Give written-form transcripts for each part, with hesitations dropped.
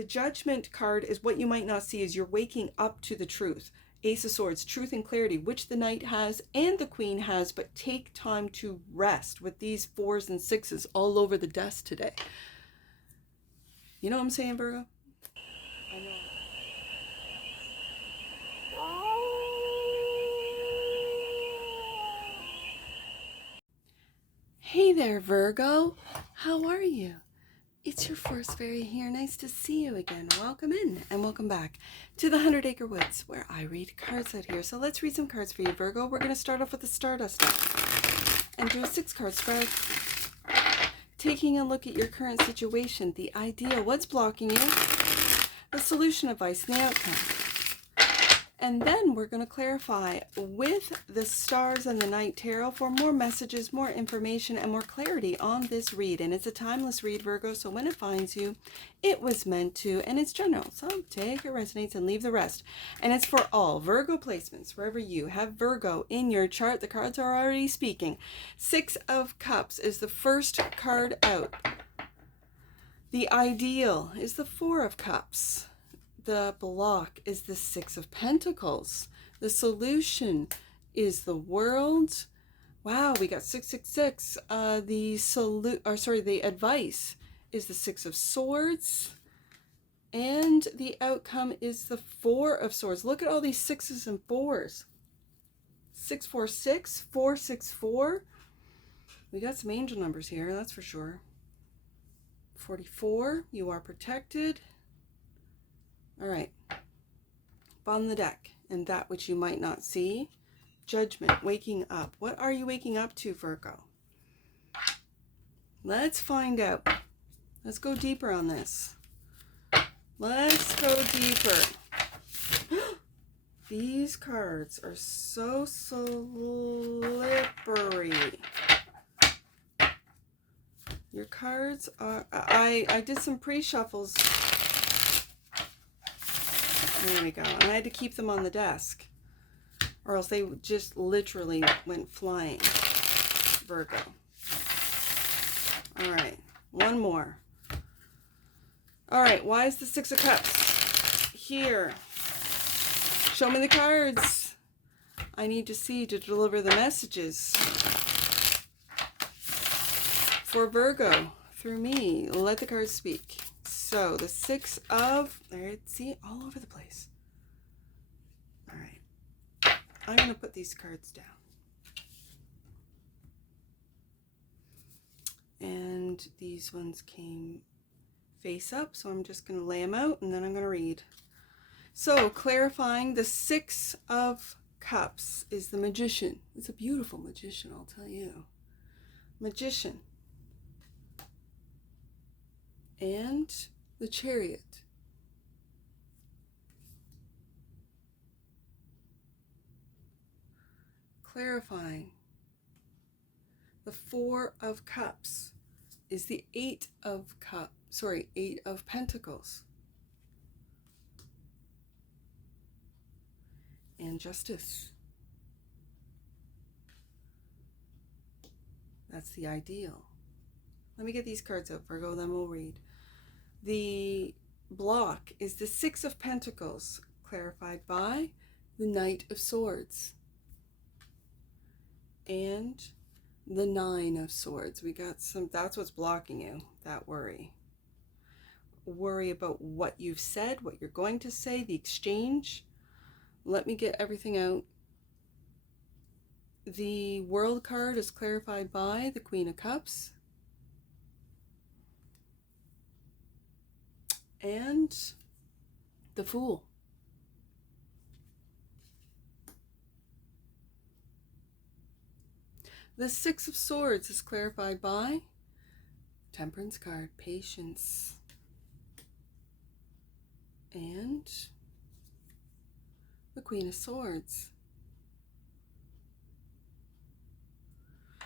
the Judgment card is what you might not see is you're waking up to the truth. Ace of Swords, truth and clarity, which the Knight has and the Queen has, but take time to rest with these 4s and 6s all over the desk today. You know what I'm saying, Virgo? I know. Hey there, Virgo. How are you? It's your Forest Fairy here. Nice to see you again. Welcome in and welcome back to the 100 Acre Woods, where I read cards out here. So let's read some cards for you, Virgo. We're going to start off with the Stardust and do a 6-card spread. Taking a look at your current situation, the ideal, what's blocking you, the solution advice, and the outcome. And then we're going to clarify with the Stars and the Night Tarot for more messages, more information, and more clarity on this read. And it's a timeless read, Virgo, so when it finds you, it was meant to, and it's general. So take it resonates and leave the rest. And it's for all Virgo placements, wherever you have Virgo in your chart. The cards are already speaking. 6 of Cups is the first card out. The ideal is the 4 of Cups. The block is the 6 of Pentacles. The solution is the World. Wow, we got 666. The advice is the 6 of Swords. And the outcome is the 4 of Swords. Look at all these 6s and 4s. 646, 464. We got some angel numbers here, that's for sure. 44, you are protected. All right, bottom of the deck, and that which you might not see. Judgment, waking up. What are you waking up to, Virgo? Let's find out. Let's go deeper on this. Let's go deeper. These cards are so slippery. Your cards are... I did some pre-shuffles. There we go. And I had to keep them on the desk, or else they just literally went flying. Virgo. All right. One more. All right. Why is the 6 of Cups here? Show me the cards. I need to see to deliver the messages for Virgo through me. Let the cards speak. So the 6 of, there, see, all over the place. All right, I'm going to put these cards down. And these ones came face up, so I'm just going to lay them out and then I'm going to read. So clarifying, the 6 of Cups is the Magician. It's a beautiful magician, I'll tell you. Magician. And the Chariot. Clarifying. The 4 of Cups is the 8 of Pentacles. And Justice. That's the ideal. Let me get these cards out, Virgo, then we'll read. The block is the 6 of Pentacles, clarified by the Knight of Swords. And the 9 of Swords. We got some, that's what's blocking you, that worry. Worry about what you've said, what you're going to say, the exchange. Let me get everything out. The World card is clarified by the Queen of Cups. And the Fool. The 6 of Swords is clarified by Temperance card, Patience. And the Queen of Swords. The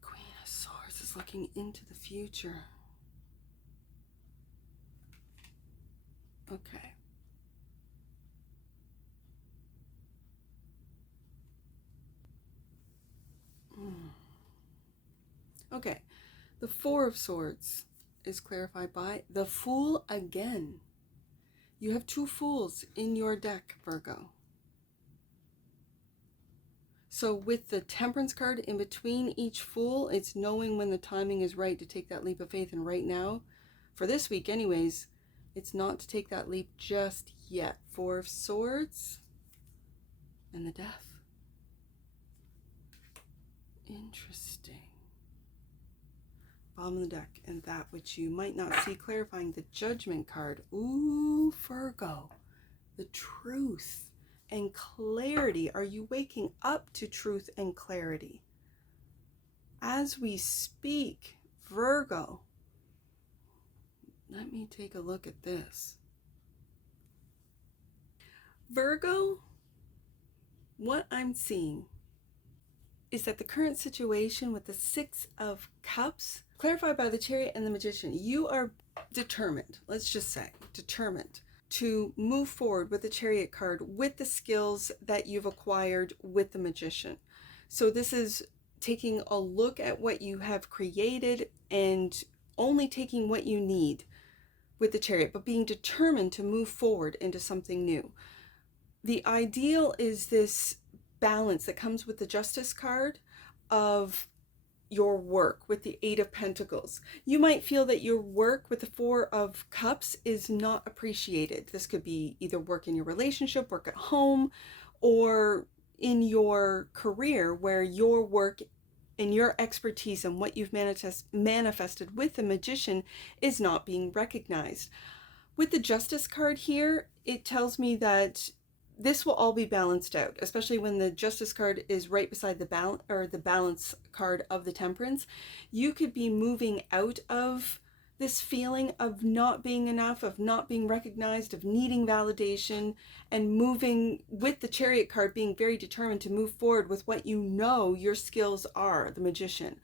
Queen of Swords is looking into the future. Okay. Okay. The 4 of Swords is clarified by the Fool again. You have 2 Fools in your deck, Virgo. So with the Temperance card in between each Fool, it's knowing when the timing is right to take that leap of faith. And right now, for this week anyways, it's not to take that leap just yet. 4 of Swords and the Death. Interesting. Bottom of the deck, and that which you might not see, clarifying the Judgment card. Ooh, Virgo, the truth and clarity. Are you waking up to truth and clarity? As we speak, Virgo, let me take a look at this. Virgo, what I'm seeing is that the current situation with the 6 of Cups, clarified by the Chariot and the Magician, you are determined, let's just say, determined to move forward with the Chariot card with the skills that you've acquired with the Magician. So this is taking a look at what you have created and only taking what you need with the Chariot, but being determined to move forward into something new. The ideal is this balance that comes with the Justice card of your work with the 8 of Pentacles. You might feel that your work with the 4 of Cups is not appreciated. This could be either work in your relationship, work at home, or in your career, where your work and your expertise and what you've manifested with the Magician is not being recognized. With the Justice card here, it tells me that this will all be balanced out, especially when the Justice card is right beside the balance card of the Temperance. You could be moving out of this feeling of not being enough, of not being recognized, of needing validation, and moving with the Chariot card, being very determined to move forward with what you know your skills are, the Magician.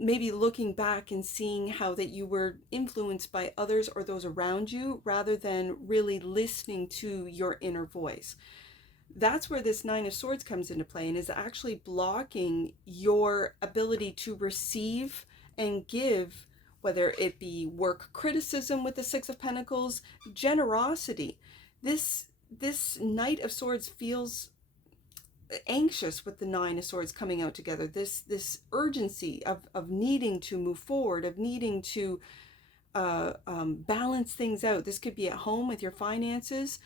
Maybe looking back and seeing how that you were influenced by others or those around you rather than really listening to your inner voice. That's where this 9 of Swords comes into play and is actually blocking your ability to receive and give, whether it be work criticism with the 6 of Pentacles, generosity. This Knight of Swords feels anxious with the 9 of Swords coming out together. This urgency of needing to move forward, of needing to balance things out. This could be at home with your finances,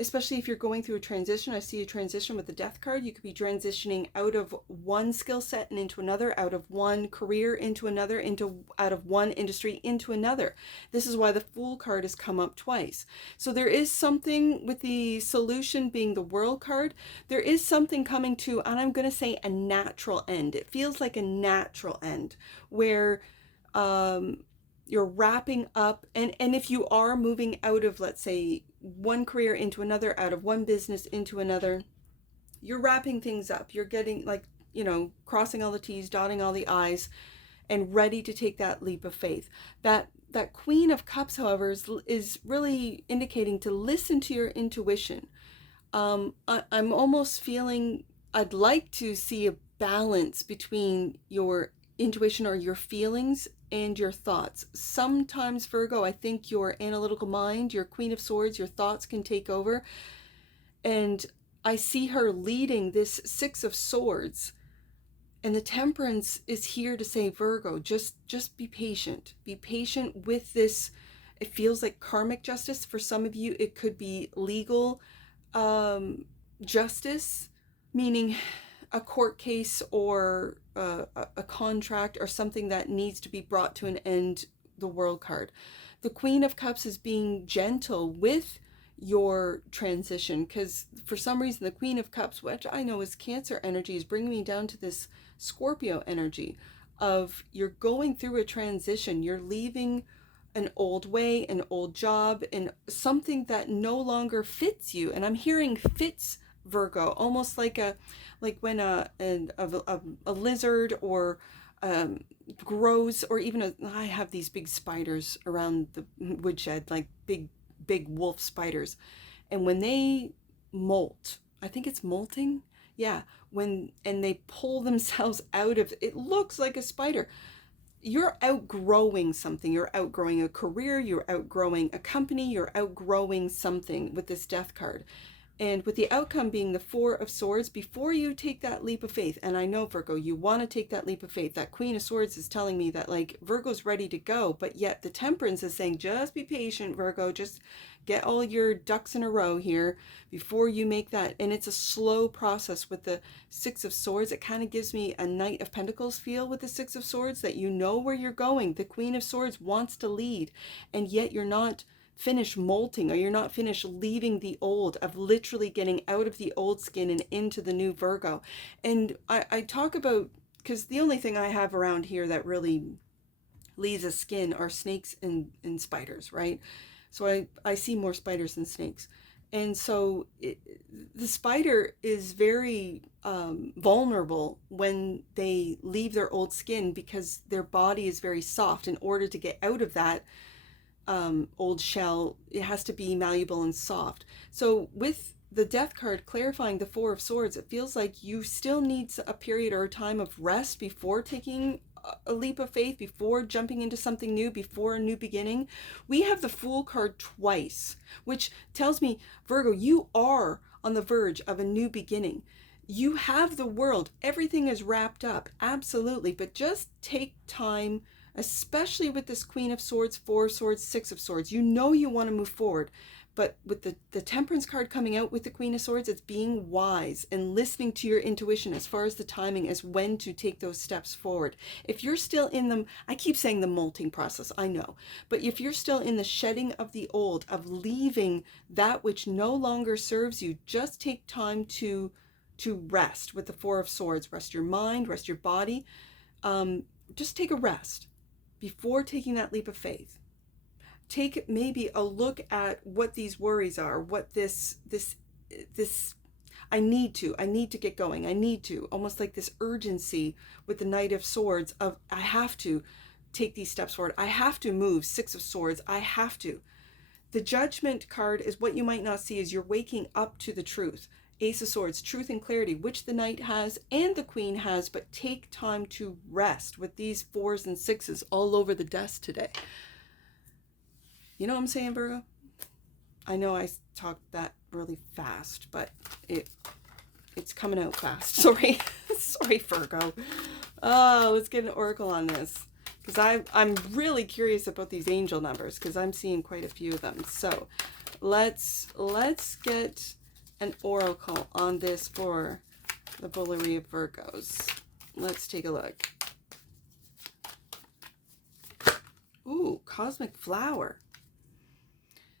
especially if you're going through a transition. I see a transition with the Death card. You could be transitioning out of one skill set and into another, out of one career into another, out of one industry into another. This is why the Fool card has come up twice. So there is something with the solution being the World card. There is something coming to, and I'm going to say, a natural end. It feels like a natural end where you're wrapping up, and if you are moving out of, let's say, one career into another, out of one business into another, you're wrapping things up. You're getting, like, crossing all the T's, dotting all the I's, and ready to take that leap of faith. That Queen of Cups, however, is really indicating to listen to your intuition. I'm almost feeling I'd like to see a balance between your intuition or your feelings and your thoughts. Sometimes, Virgo, I think your analytical mind, your Queen of Swords, your thoughts can take over. And I see her leading this 6 of Swords. And the Temperance is here to say, Virgo, just be patient. Be patient with this. It feels like karmic justice. For some of you, it could be legal justice, meaning a court case or a contract or something that needs to be brought to an end, the World card. The Queen of Cups is being gentle with your transition, because for some reason the Queen of Cups, which I know is Cancer energy, is bringing me down to this Scorpio energy of you're going through a transition. You're leaving an old way, an old job, and something that no longer fits you. And I'm hearing fits, Virgo, almost like when a lizard or grows, or even I have these big spiders around the woodshed, like big wolf spiders, and when they molt, I think it's molting, yeah, and they pull themselves out of it, looks like a spider. you're outgrowing something. You're outgrowing a career, you're outgrowing a company, you're outgrowing something with this Death card. And with the outcome being the Four of Swords, before you take that leap of faith, and I know, Virgo, you want to take that leap of faith. That Queen of Swords is telling me that, like, Virgo's ready to go, but yet the Temperance is saying, just be patient, Virgo. Just get all your ducks in a row here before you make that. And it's a slow process with the Six of Swords. It kind of gives me a Knight of Pentacles feel with the Six of Swords, that you know where you're going. The Queen of Swords wants to lead, and yet you're not finish molting, or you're not finished leaving the old, of literally getting out of the old skin and into the new, Virgo. And I talk about, because the only thing I have around here that really leaves a skin are snakes and spiders, right? So I see more spiders than snakes. And so the spider is very vulnerable when they leave their old skin, because their body is very soft. In order to get out of that old shell, it has to be malleable and soft. So with the Death card clarifying the Four of Swords, it feels like you still need a period or a time of rest before taking a leap of faith, before jumping into something new, before a new beginning. We have the Fool card twice, which tells me, Virgo, you are on the verge of a new beginning. You have the world, everything is wrapped up, absolutely, but just take time, especially with this Queen of Swords, Four of Swords, Six of Swords. You know you want to move forward, but with the Temperance card coming out with the Queen of Swords, it's being wise and listening to your intuition as far as the timing as when to take those steps forward. If you're still in them, I keep saying the molting process, I know, but if you're still in the shedding of the old, of leaving that which no longer serves you, just take time to rest with the Four of Swords. Rest your mind, rest your body. Just take a rest before taking that leap of faith. Take maybe a look at what these worries are, what this I need to get going. I need to, almost like this urgency with the Knight of Swords of, I have to take these steps forward. I have to move. Six of Swords. I have to. The Judgment card is what you might not see, is you're waking up to the truth. Ace of Swords, truth and clarity, which the Knight has and the Queen has, but take time to rest with these fours and sixes all over the desk today. You know what I'm saying, Virgo? I know I talked that really fast, but it's coming out fast. Sorry. Sorry, Virgo. Oh, let's get an oracle on this, because I'm really curious about these angel numbers, because I'm seeing quite a few of them. So let's get an oracle on this for the Bullery of Virgos. Let's take a look. Ooh, Cosmic Flower.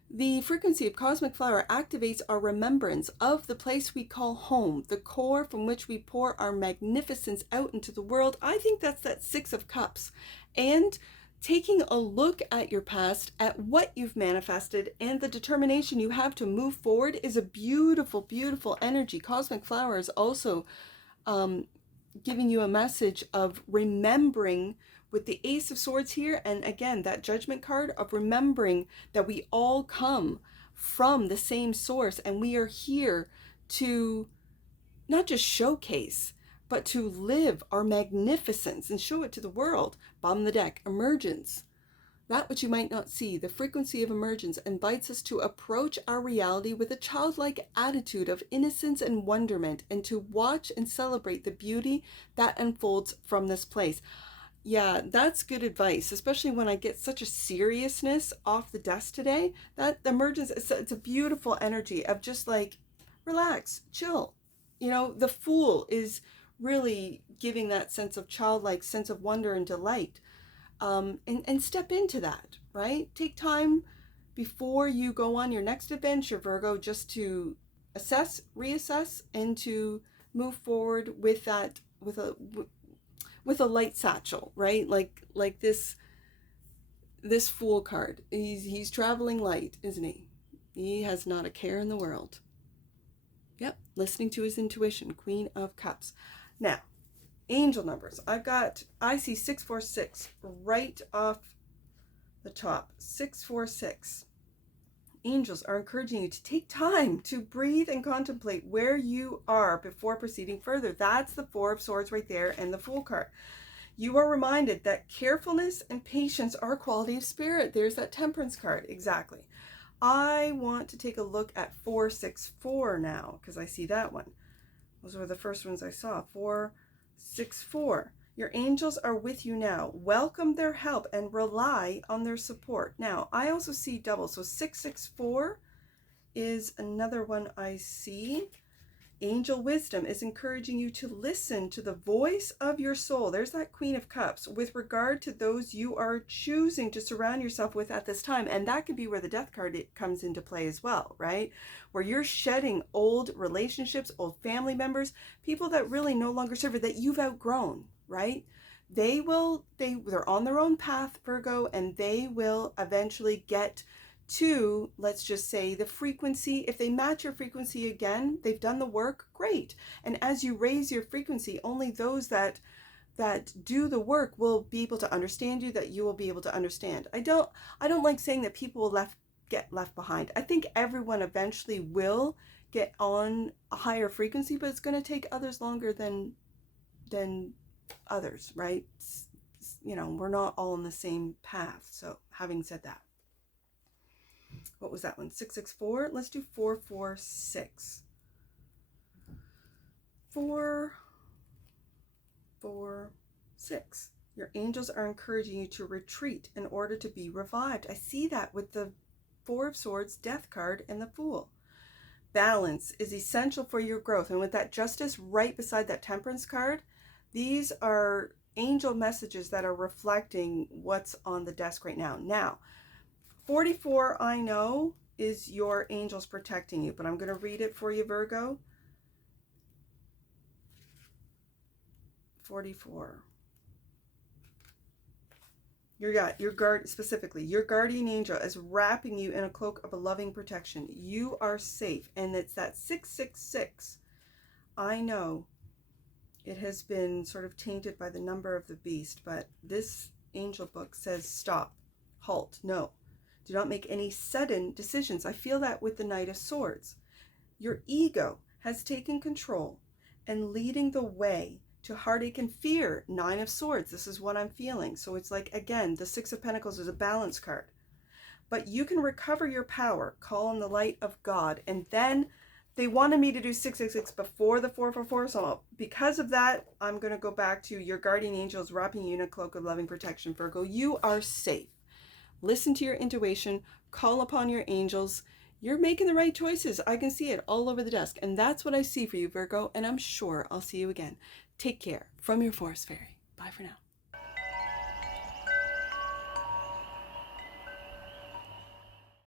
The frequency of Cosmic Flower activates our remembrance of the place we call home, the core from which we pour our magnificence out into the world. I think that's that Six of Cups. And taking a look at your past, at what you've manifested, and the determination you have to move forward is a beautiful, beautiful energy. Cosmic Flower is also giving you a message of remembering, with the Ace of Swords here, and again, that Judgment card, of remembering that we all come from the same source, and we are here to not just showcase, but to live our magnificence and show it to the world. Bottom of the deck, emergence. That which you might not see, the frequency of emergence, invites us to approach our reality with a childlike attitude of innocence and wonderment, and to watch and celebrate the beauty that unfolds from this place. Yeah, that's good advice, especially when I get such a seriousness off the desk today. That emergence, it's a beautiful energy of just like, relax, chill. You know, the Fool is really giving that sense of childlike sense of wonder and delight. And step into that, right? Take time before you go on your next adventure, Virgo, just to assess, reassess, and to move forward with that, with a light satchel, right? Like this Fool card. He's traveling light, isn't he? He has not a care in the world. Yep, listening to his intuition. Queen of Cups. Now, angel numbers. I see 646 right off the top. 646. Angels are encouraging you to take time to breathe and contemplate where you are before proceeding further. That's the Four of Swords right there, and the Fool card. You are reminded that carefulness and patience are a quality of spirit. There's that Temperance card. Exactly. I want to take a look at 464 now because I see that one. Those were the first ones I saw. 464. Your angels are with you now. Welcome their help and rely on their support. Now, I also see double. So 664 is another one I see. Angel wisdom is encouraging you to listen to the voice of your soul. There's that Queen of Cups with regard to those you are choosing to surround yourself with at this time. And that could be where the Death card comes into play as well, right? Where you're shedding old relationships, old family members, people that really no longer serve you, that you've outgrown, right? They're on their own path, Virgo, and they will eventually get to, let's just say, the frequency. If they match your frequency again, they've done the work, great. And as you raise your frequency, only those that do the work will be able to understand you, that you will be able to understand. I don't like saying that people will get left behind. I think everyone eventually will get on a higher frequency, but it's going to take others longer than others, right? You know, we're not all on the same path. So having said that, what was that one? 664. Let's do 446. 446. Your angels are encouraging you to retreat in order to be revived. I see that with the Four of Swords, Death card, and the Fool. Balance is essential for your growth. And with that Justice right beside that Temperance card, these are angel messages that are reflecting what's on the desk right now. Now, 44, I know, is your angels protecting you, but I'm going to read it for you, Virgo. 44. Your guard, specifically, your guardian angel is wrapping you in a cloak of a loving protection. You are safe. And it's that 666. I know it has been sort of tainted by the number of the beast, but this angel book says stop, halt, no. Do not make any sudden decisions. I feel that with the Knight of Swords. Your ego has taken control and leading the way to heartache and fear. 9 of Swords. This is what I'm feeling. So it's like, again, the 6 of Pentacles is a balance card. But you can recover your power. Call on the light of God. And then they wanted me to do 666 before the 444. So because of that, I'm going to go back to your guardian angels wrapping you in a cloak of loving protection, Virgo. You are safe. Listen to your intuition, call upon your angels. You're making the right choices. I can see it all over the desk. And that's what I see for you, Virgo. And I'm sure I'll see you again. Take care. From your Forest Fairy. Bye for now.